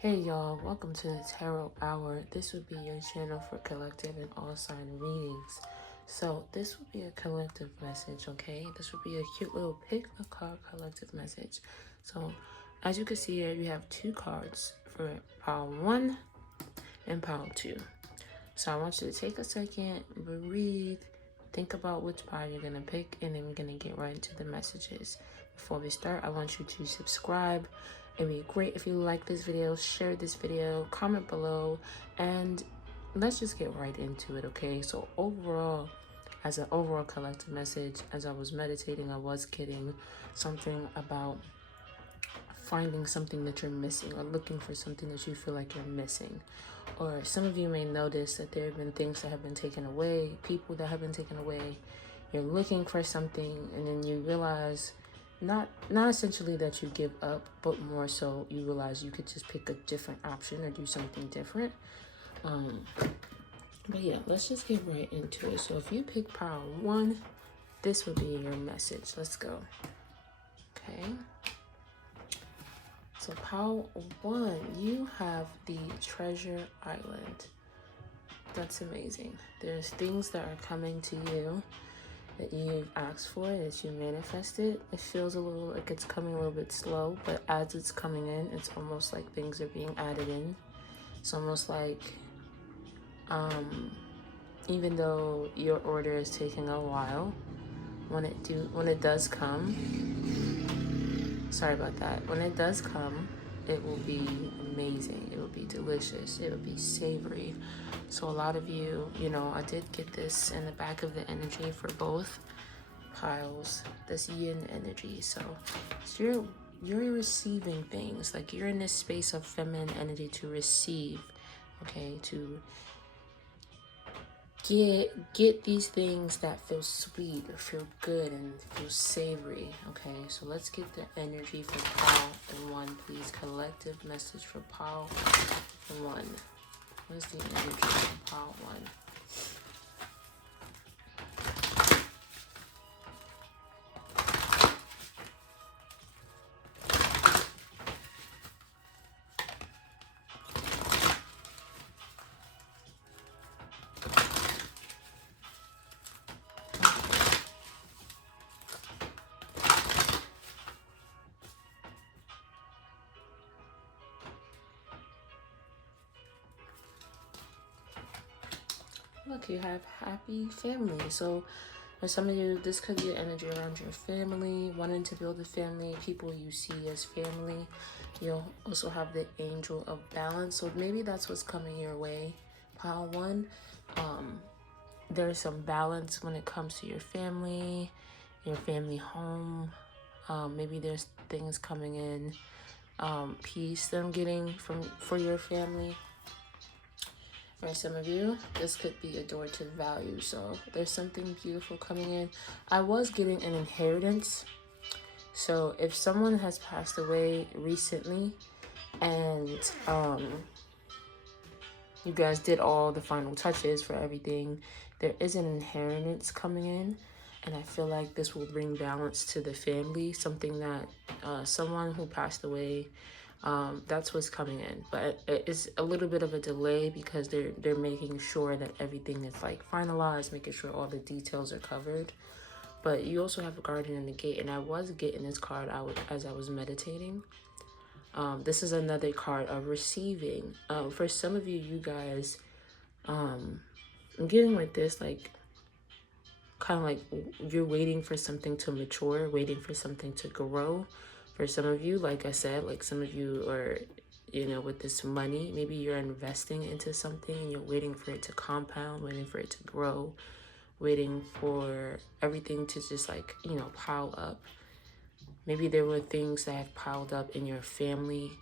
Hey y'all, welcome to the Tarot Hour. This would be your channel for collective and all sign readings. So this would be a collective message, okay? This would be a cute little pick a card collective message. So as you can see here, you have two cards for pile 1 and pile 2. So I want you to take a second, breathe, think about which pile you're going to pick, and then we're going to get right into the messages. Before we start, I want you to subscribe. It'd be great if you like this video, share this video, comment below, and let's just get right into it, okay? So overall, as an overall collective message, as I was meditating, I was getting something about finding something that you're missing or looking for something that you feel like you're missing. Or some of you may notice that there have been things that have been taken away, people that have been taken away. You're looking for something and then you realize not essentially that you give up, but more so you realize you could just pick a different option or do something different. But yeah, let's just get right into it. So if you pick pile 1, this would be your message. Let's go. Okay. So pile 1, you have the Treasure Island. That's amazing. There's things that are coming to you that you've asked for, that you manifested. It feels a little like it's coming a little bit slow, but as it's coming in, it's almost like things are being added in. It's almost like even though your order is taking a while, when it does come, sorry about that, when it does come, it will be amazing. It will be delicious. It will be savory. So a lot of you, I did get this in the back of the energy for both piles, this yin energy. So you're receiving things, like you're in this space of feminine energy to receive, okay, to get these things that feel sweet or feel good and feel savory. Okay, so let's get the energy for pile 1, please. Collective message for pile 1. What is the energy for pile 1? Look, you have happy family. So for some of you, this could be energy around your family, wanting to build a family, people you see as family. You'll also have the angel of balance. So maybe that's what's coming your way. Pile 1, there's some balance when it comes to your family home. Maybe there's things coming in, peace that I'm getting for your family. For some of you, this could be a door to value. So there's something beautiful coming in. I was getting an inheritance. So if someone has passed away recently and you guys did all the final touches for everything, there is an inheritance coming in. And I feel like this will bring balance to the family. Something that someone who passed away, that's what's coming in. But it is a little bit of a delay because they're making sure that everything is like finalized, making sure all the details are covered. But you also have a guardian in the gate, and I was getting this card as I was meditating. This is another card of receiving. For some of you guys, I'm getting like this, like kind of like you're waiting for something to mature, waiting for something to grow. For some of you, like I said, like some of you are, with this money, maybe you're investing into something and you're waiting for it to compound, waiting for it to grow, waiting for everything to just like, pile up. Maybe there were things that have piled up in your family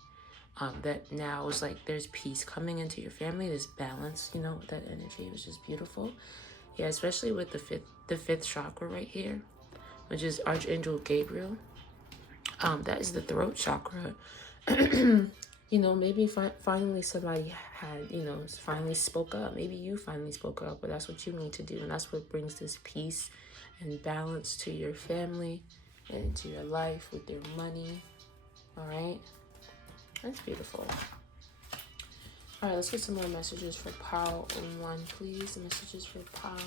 that now is like there's peace coming into your family, there's balance, that energy was just beautiful. Yeah, especially with the fifth chakra right here, which is Archangel Gabriel. That is the throat chakra. Maybe finally somebody had, finally spoke up. Maybe you finally spoke up, but that's what you need to do. And that's what brings this peace and balance to your family and to your life with your money. All right. That's beautiful. All right, let's get some more messages for pile 1, please. Messages for pile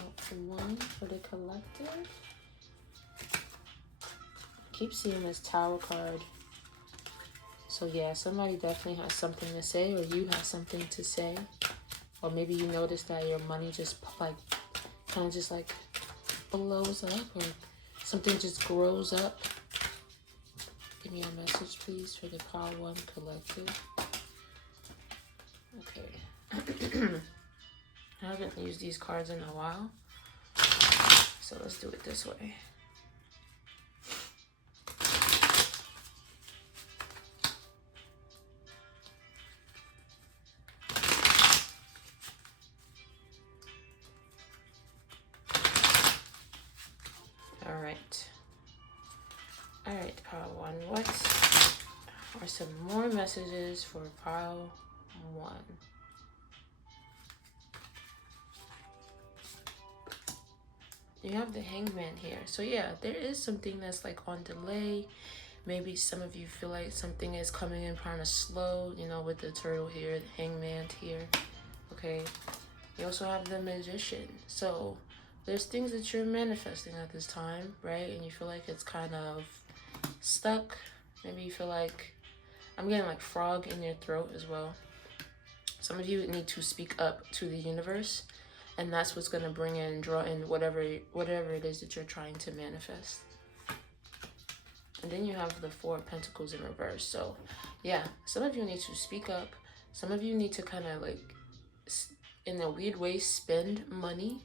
1 for the collective. Keep seeing this Tower card. So yeah, somebody definitely has something to say, or you have something to say. Or maybe you notice that your money just like kind of just like blows up, or something just grows up. Give me a message, please, for the Power 1 collective. Okay. I haven't used these cards in a while, so let's do it this way. All right, pile 1. What are some more messages for pile 1? You have the Hangman here. So yeah, there is something that's like on delay. Maybe some of you feel like something is coming in kind of slow, you know, with the Turtle here, the Hangman here. Okay. You also have the Magician. So there's things that you're manifesting at this time, right? And you feel like it's kind of stuck. Maybe you feel like, I'm getting like frog in your throat as well. Some of you need to speak up to the universe, and that's what's going to bring in, draw in whatever it is that you're trying to manifest. And then you have the 4 of Pentacles in reverse. So yeah, some of you need to speak up. Some of you need to kind of like, in a weird way, spend money.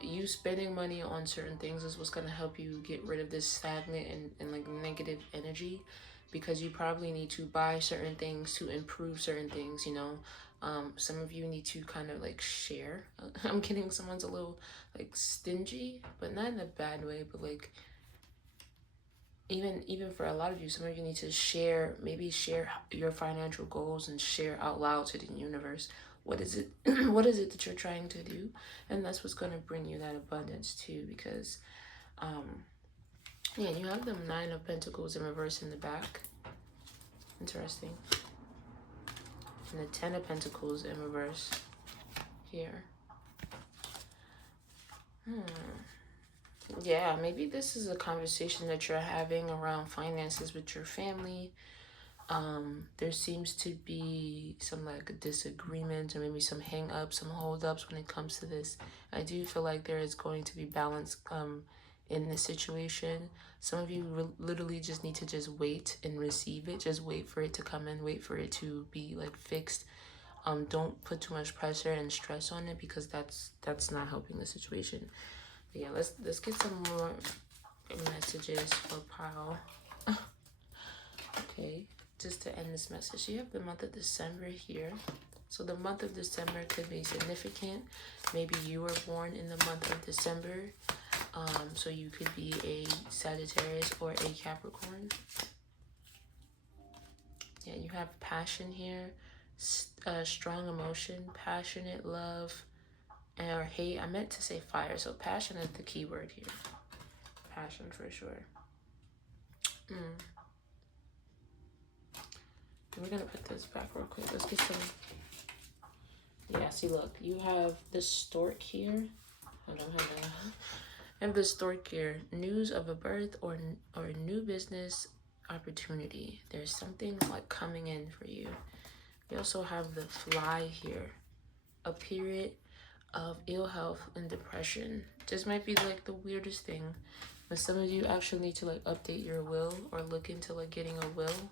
You spending money on certain things is what's going to help you get rid of this stagnant and like negative energy, because you probably need to buy certain things to improve certain things, you know. Some of you need to kind of like share. I'm kidding, someone's a little like stingy, but not in a bad way, but like even for a lot of you, some of you need to share, maybe share your financial goals and share out loud to the universe. What is it what is it that you're trying to do? And that's what's going to bring you that abundance too, because yeah, you have the 9 of Pentacles in reverse in the back. Interesting. And the 10 of Pentacles in reverse here. Yeah, maybe this is a conversation that you're having around finances with your family. There seems to be some like disagreement, or maybe some hang-ups, some hold-ups when it comes to this. I do feel like there is going to be balance in this situation. Some of you literally just need to just wait and receive it. Just wait for it to come in, wait for it to be like fixed. Don't put too much pressure and stress on it, because that's not helping the situation. But yeah, let's get some more messages for pile. Okay, just to end this message, you have the month of December here. So the month of December could be significant. Maybe you were born in the month of December. So you could be a Sagittarius or a Capricorn. Yeah, you have passion here, strong emotion, passionate love, or hate. I meant to say fire, so passion is the key word here. Passion for sure. We're gonna put this back real quick. Let's get some. Yeah, see, look, you have the stork here. I don't have that. I have the stork here. News of a birth or a new business opportunity. There's something like coming in for you. You also have the fly here. A period of ill health and depression. This might be like the weirdest thing, but some of you actually need to like update your will, or look into like getting a will.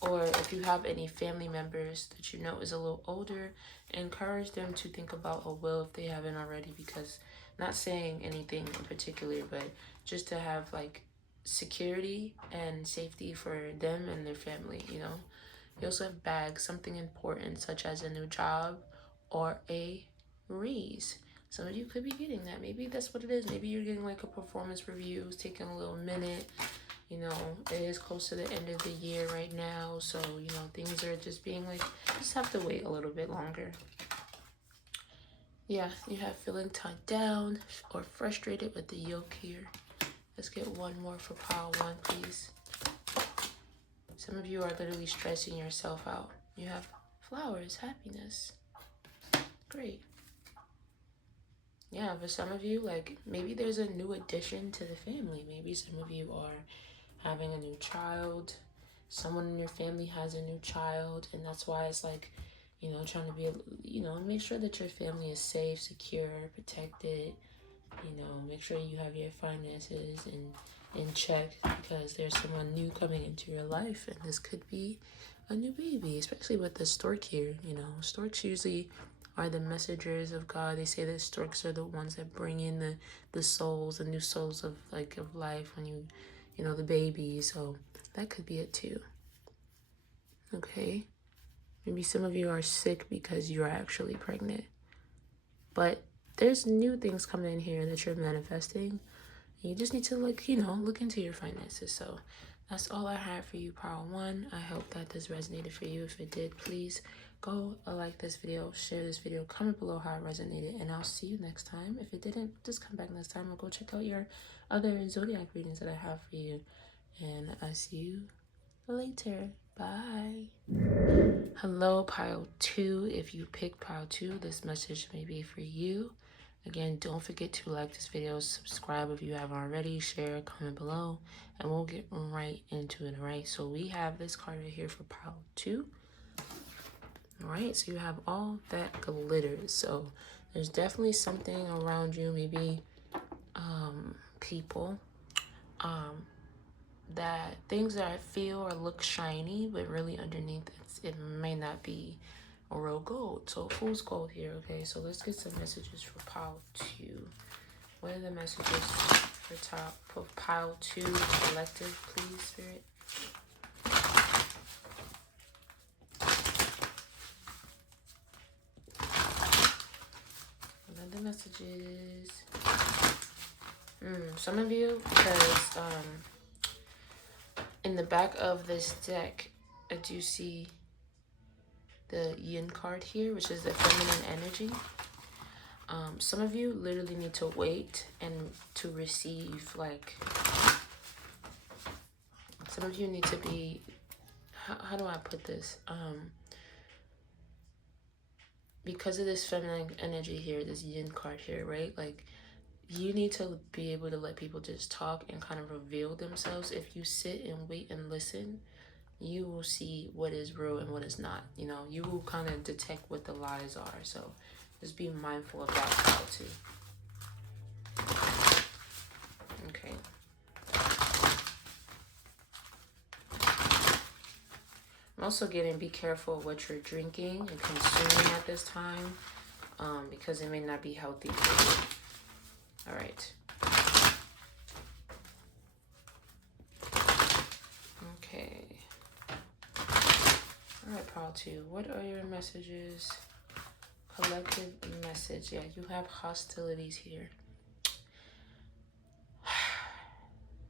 Or if you have any family members that you know is a little older, encourage them to think about a will if they haven't already, because not saying anything in particular, but just to have like security and safety for them and their family, you know. You also have bags, something important such as a new job or a raise. Some of you could be getting that. Maybe that's what it is. Maybe you're getting like a performance review. It's taking a little minute. You know, it is close to the end of the year right now. So, you know, things are just being like, just have to wait a little bit longer. Yeah, you have feeling tied down or frustrated with the yoke here. Let's get one more for pile 1, please. Some of you are literally stressing yourself out. You have flowers, happiness. Great. Yeah, for some of you, like, maybe there's a new addition to the family. Maybe some of you are having a new child. Someone in your family has a new child, and that's why it's like, you know, trying to be, you know, make sure that your family is safe, secure, protected. You know, make sure you have your finances in check, because there's someone new coming into your life, and this could be a new baby, especially with the stork here. You know, storks usually are the messengers of God. They say that storks are the ones that bring in the souls, the new souls of life when you know, the baby. So that could be it too. Okay. Maybe some of you are sick because you are actually pregnant. But there's new things coming in here that you're manifesting. You just need to, like, you know, look into your finances. So that's all I have for you, Pile 1. I hope that this resonated for you. If it did, please go like this video, share this video, comment below how it resonated, and I'll see you next time. If it didn't, just come back next time or go check out your other zodiac readings that I have for you. And I'll see you later. Bye. Hello, Pile 2. If you picked Pile 2, this message may be for you. Again, don't forget to like this video, subscribe if you haven't already, share, comment below, and we'll get right into it, alright? So we have this card right here for Pile 2. Alright, so you have all that glitters. So there's definitely something around you, maybe people, that things that I feel or look shiny, but really underneath it may not be a real gold. So fool's gold here. Okay, so let's get some messages for Pile 2. What are the messages for Pile 2 collective, please, Spirit? What are the messages? Some of you, because in the back of this deck, I do see the yin card here, which is the feminine energy. Some of you literally need to wait and to receive, like, some of you need to be, how do I put this? Because of this feminine energy here, this yin card here, right? Like, you need to be able to let people just talk and kind of reveal themselves. If you sit and wait and listen, you will see what is real and what is not. You know, you will kind of detect what the lies are. So just be mindful of that Pile 2. Okay. I'm also getting, be careful what you're drinking and consuming at this time, because it may not be healthy for you. All right. Okay. All right, Pile 2. What are your messages? Collective message. Yeah, you have hostilities here.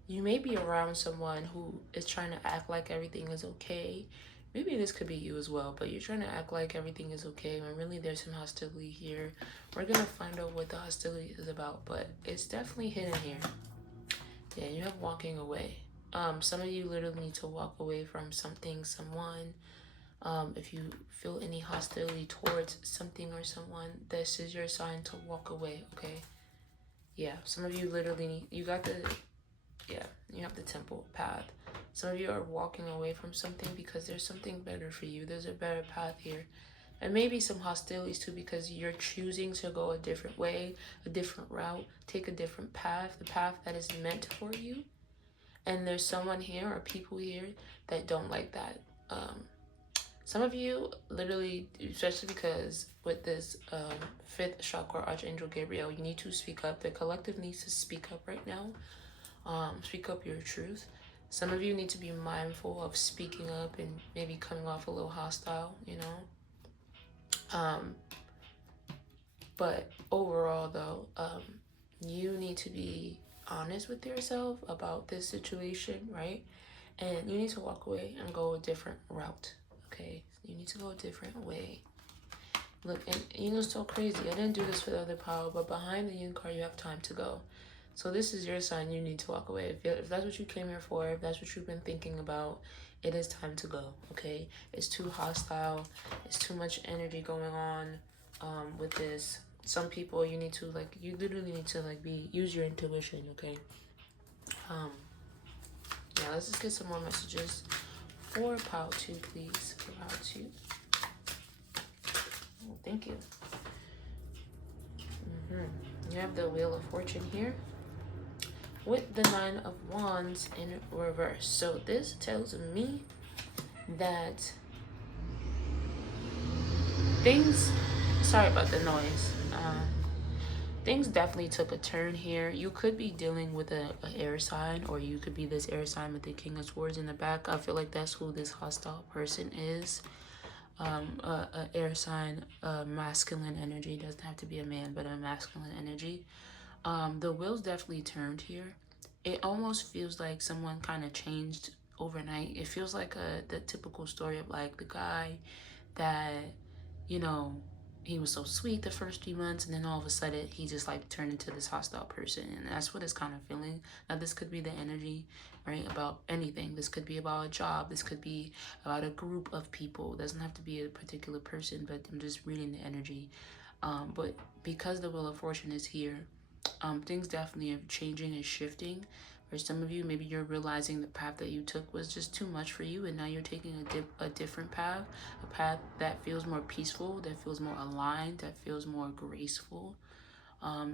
You may be around someone who is trying to act like everything is okay. Maybe this could be you as well, but you're trying to act like everything is okay when really there's some hostility here. We're going to find out what the hostility is about, but it's definitely hidden here. Yeah, you have walking away. Some of you literally need to walk away from something, someone. If you feel any hostility towards something or someone, this is your sign to walk away, okay? Yeah, some of you literally need, you got the, yeah, you have the temple path. Some of you are walking away from something because there's something better for you. There's a better path here. And maybe some hostilities too, because you're choosing to go a different way, a different route, take a different path, the path that is meant for you. And there's someone here or people here that don't like that. Some of you literally, especially because with this 5th chakra Archangel Gabriel, you need to speak up. The collective needs to speak up right now. Speak up your truth. Some of you need to be mindful of speaking up and maybe coming off a little hostile, you know. But overall though, you need to be honest with yourself about this situation, right? And you need to walk away and go a different route, okay? You need to go a different way. Look, and you know, it's so crazy. I didn't do this for the other pile, but behind the yin card, you have time to go. So this is your sign. You need to walk away. If that's what you came here for, if that's what you've been thinking about, it is time to go, okay? It's too hostile. It's too much energy going on with this. Some people, you need to, like, you literally need to, like, use your intuition, okay? Yeah, let's just get some more messages for pile 2, please. For pile 2. Oh, thank you. You have the Wheel of Fortune here with the 9 of Wands in reverse. So this tells me that things, sorry about the noise, things definitely took a turn here. You could be dealing with a air sign, or you could be this air sign with the King of Swords in the back. I feel like that's who this hostile person is. A air sign, masculine energy. Doesn't have to be a man, but a masculine energy. The wheels definitely turned here. It almost feels like someone kind of changed overnight. It feels like the typical story of like the guy that, you know, he was so sweet the first 3 months, and then all of a sudden he just like turned into this hostile person, and that's what it's kind of feeling. Now this could be the energy, right, about anything. This could be about a job. This could be about a group of people. It doesn't have to be a particular person, but I'm just reading the energy. But because the Wheel of Fortune is here, things definitely are changing and shifting. For some of you, maybe you're realizing the path that you took was just too much for you, and now you're taking a different path, a path that feels more peaceful, that feels more aligned, that feels more graceful.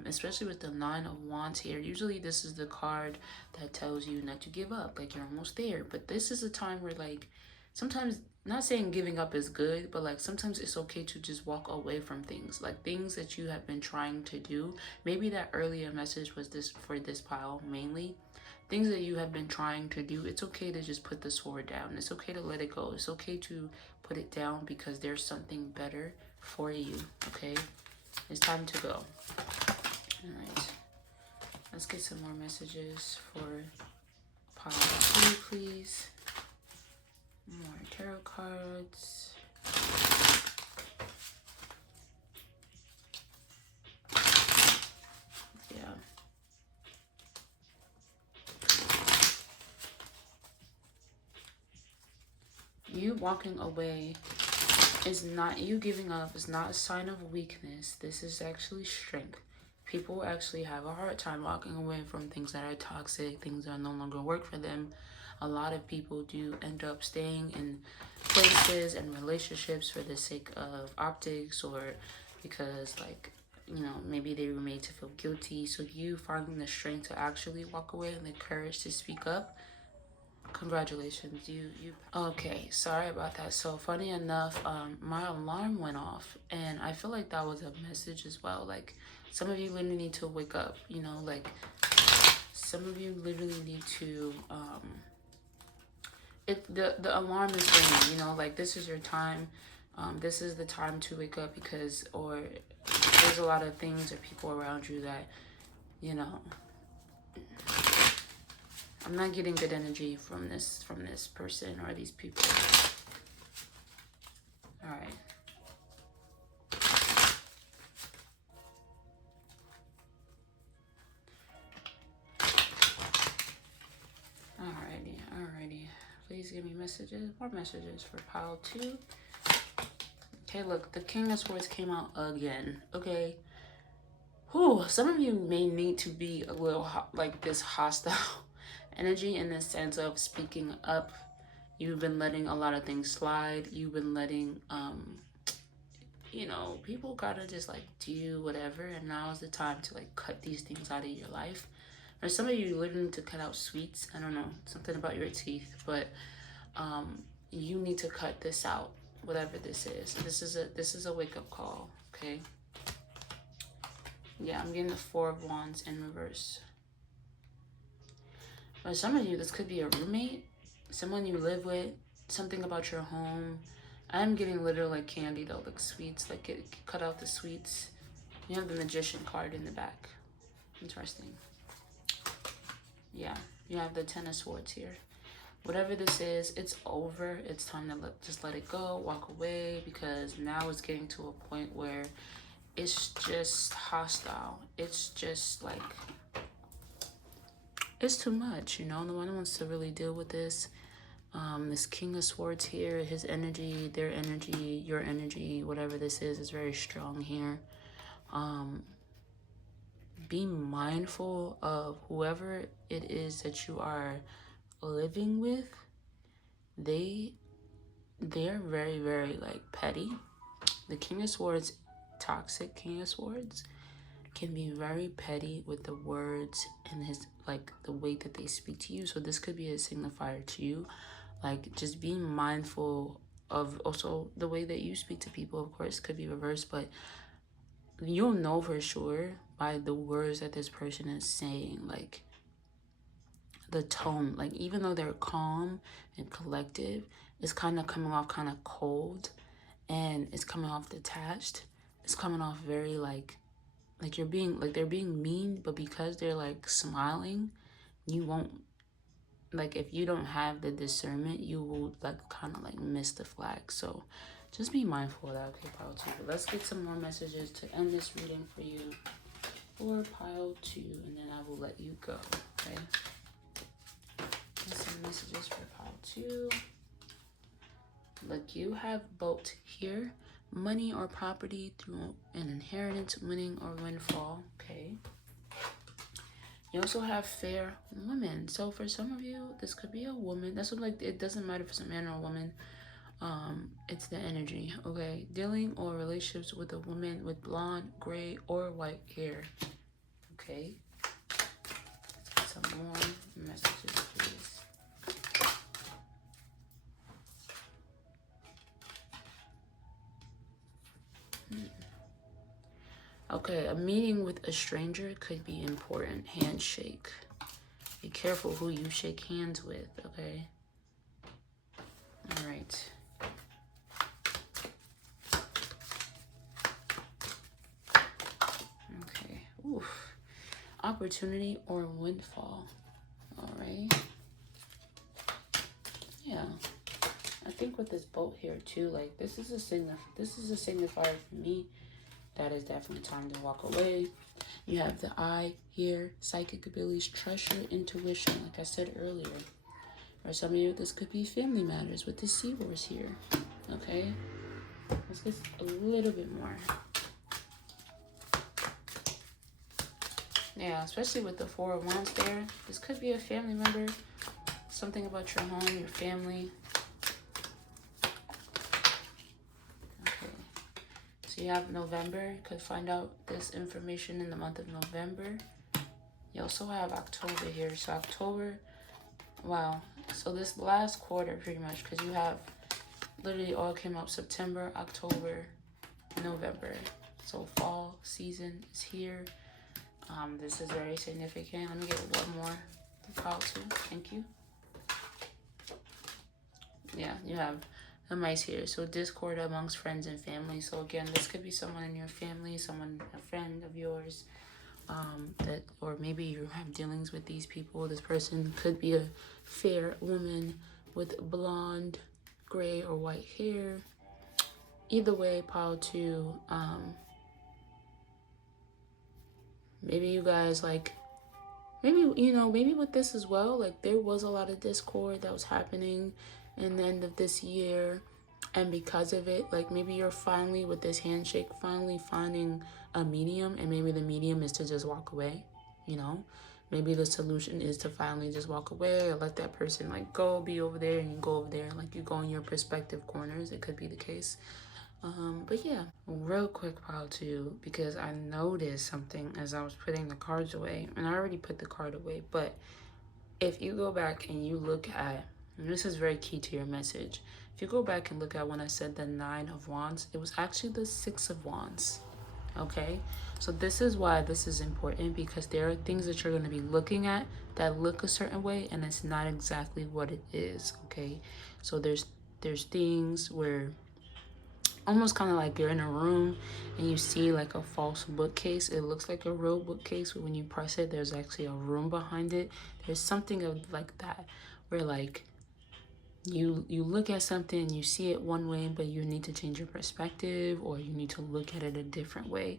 Especially with the 9 of Wands here. Usually this is the card that tells you not to give up, like you're almost there. But this is a time where, like, sometimes, not saying giving up is good, but like sometimes it's okay to just walk away from things, like things that you have been trying to do. Maybe that earlier message was this for this pile mainly. Things that you have been trying to do, it's okay to just put the sword down. It's okay to let it go. It's okay to put it down because there's something better for you, okay? It's time to go. All right. Let's get some more messages for pile 2, please. More tarot cards. Yeah. You walking away is not, you giving up is not a sign of weakness. This is actually strength. People actually have a hard time walking away from things that are toxic, things that no longer work for them. A lot of people do end up staying in places and relationships for the sake of optics, or because, like, you know, maybe they were made to feel guilty. So you finding the strength to actually walk away and the courage to speak up, congratulations. You okay, sorry about that. So funny enough, my alarm went off, and I feel like that was a message as well. Like, some of you literally need to wake up, you know, like some of you literally need to the alarm is ringing, you know, like this is your time. This is the time to wake up, because, or there's a lot of things or people around you that, you know, I'm not getting good energy from this person or these people. All right. Alrighty. Please give me messages, more messages for pile 2. Okay, look, the King of Swords came out again. Okay. Whew, some of you may need to be a little like this hostile energy, in the sense of speaking up. You've been letting a lot of things slide. You've been letting, you know, people gotta just like do whatever, and now is the time to like cut these things out of your life. Or some of you literally need to cut out sweets. I don't know, something about your teeth, but you need to cut this out, whatever this is. This is a wake-up call, okay? Yeah, I'm getting the 4 of Wands in reverse. For some of you, this could be a roommate, someone you live with, something about your home. I'm getting literal like candy though, like sweets, like cut out the sweets. You have the Magician card in the back. Interesting. Yeah, you have the 10 of Swords here. Whatever this is, it's over. It's time to just let it go, walk away, because now it's getting to a point where it's just hostile. It's just like, it's too much, you know. No one wants to really deal with this. This King of Swords here, his energy, their energy, your energy, whatever this is very strong here. Be mindful of whoever it is that you are living with. They're very, very like petty. The King of Swords, toxic King of Swords, can be very petty with the words and his like the way that they speak to you. So this could be a signifier to you, like just being mindful of also the way that you speak to people. Of course could be reversed, but you'll know for sure by the words that this person is saying, like the tone, like even though they're calm and collective, it's kind of coming off kind of cold, and it's coming off detached. It's coming off very like you're being like they're being mean, but because they're like smiling, you won't, like if you don't have the discernment, you will like kind of like miss the flag. So just be mindful of that. Okay, pile 2. But let's get some more messages to end this reading for you for pile 2, and then I will let you go. Okay, some messages for pile 2. Look, you have both here: money or property through an inheritance, winning or windfall. Okay, you also have fair woman. So for some of you, this could be a woman. That's what, like, it doesn't matter if it's a man or a woman. It's the energy. Okay, dealing or relationships with a woman with blonde, gray, or white hair. Okay, let's get some more messages, please. Okay, a meeting with a stranger could be important. Handshake. Be careful who you shake hands with, okay? All right. Okay. Oof. Opportunity or windfall. All right. Yeah. I think with this boat here too, like this is a signifier for me. That is definitely time to walk away. You have the eye here, psychic abilities, trust your intuition, like I said earlier. For some of you, this could be family matters with the seahorse here. Okay, let's get a little bit more. Yeah, especially with the 4 of Wands there. This could be a family member, something about your home, your family. Okay, so you have November. You could find out this information in the month of November. You also have October here. So October, wow. So this last quarter pretty much, because you have literally all came up September, October, November. So fall season is here. This is very significant. Let me get one more. Pile 2. Thank you. Yeah, you have the mice here. So discord amongst friends and family. So again, this could be someone in your family, someone, a friend of yours, that, or maybe you have dealings with these people. This person could be a fair woman with blonde, gray, or white hair. Either way, pile 2. Maybe you guys like, maybe, you know, maybe with this as well, like there was a lot of discord that was happening in the end of this year, and because of it, like maybe you're finally with this handshake finally finding a medium, and maybe the medium is to just walk away, you know. Maybe the solution is to finally just walk away or let that person like go, be over there, and you go over there, like you go in your perspective corners. It could be the case. But yeah, real quick pile 2, because I noticed something as I was putting the cards away, and I already put the card away, but if you go back and you look at, and this is very key to your message, if you go back and look at when I said the 9 of Wands, it was actually the 6 of Wands. Okay, so this is why this is important, because there are things that you're going to be looking at that look a certain way, and it's not exactly what it is. Okay, so there's things where almost kind of like you're in a room and you see like a false bookcase. It looks like a real bookcase, but when you press it, there's actually a room behind it. There's something of like that, where like you look at something and you see it one way, but you need to change your perspective, or you need to look at it a different way.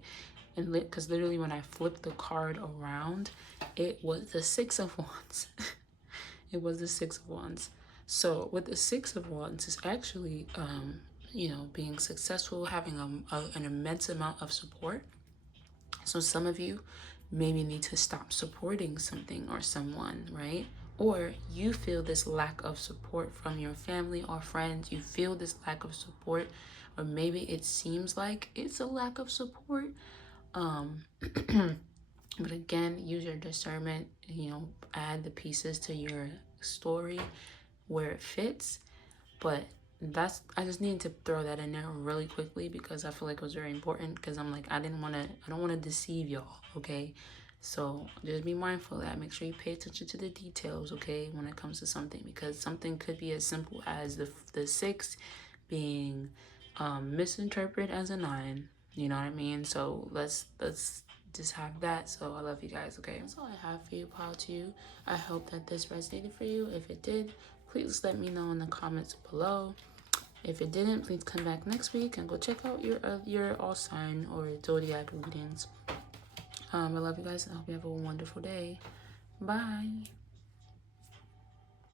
And because literally when I flipped the card around, it was the Six of Wands. It was the Six of Wands. So with the Six of Wands, it's actually, you know, being successful, having an immense amount of support. So some of you maybe need to stop supporting something or someone, right? Or you feel this lack of support from your family or friends. You feel this lack of support, or maybe it seems like it's a lack of support. But again, use your discernment, you know, add the pieces to your story where it fits. But I just need to throw that in there really quickly because I feel like it was very important, because I'm like, I don't want to deceive y'all, okay? So just be mindful of that. Make sure you pay attention to the details, okay, when it comes to something, because something could be as simple as the 6 being misinterpreted as a 9. You know what I mean? So let's just have that. So I love you guys, okay? That's all I have for you, Pile 2. I hope that this resonated for you. If it did, please let me know in the comments below. If it didn't, please come back next week and go check out your all sign or zodiac readings. I love you guys, and I hope you have a wonderful day. Bye.